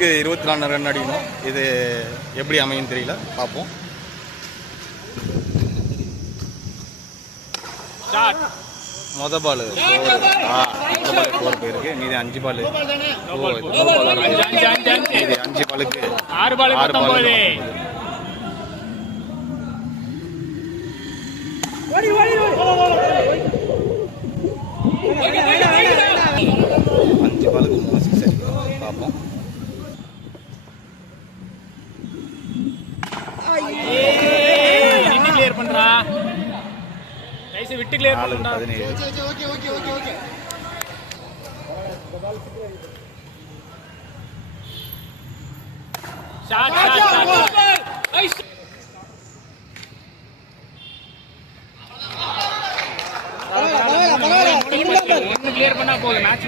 24 run அடிக்கணும். இது எப்படி அமையும் தெரியல, பார்ப்போம். மொத பால் 4 போயிருக்கு. மீது 5 பால். இது 5 பாலுக்கு 6 பால். 5 பாலுக்கு 3 6 அடிக்கணும். பார்ப்போம். கிளியர் பண்றா, விட்டு கிளியர் பண்றா. 17 கிளியர் பண்ணா போதும் மேட்ச்.